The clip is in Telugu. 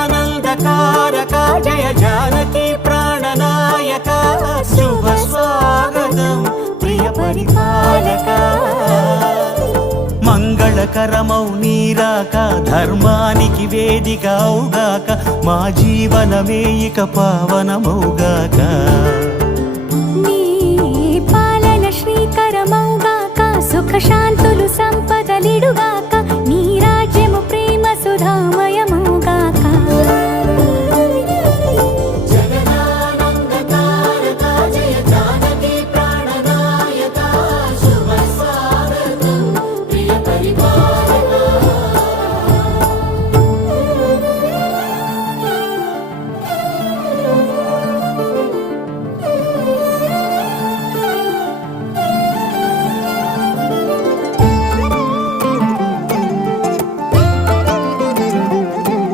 జగదానందకారక జయ జానకి ప్రాణనాయక శుభ స్వాగతం ప్రియ పరిపాలక మంగళకరమౌ నీరాక ధర్మానికి వేదిక అవుగాక మా జీవనమే ఇక పావనమౌగాక నీ పాలన శ్రీకరమౌగాక సుఖ శాంతులు సంపదలిడుగాక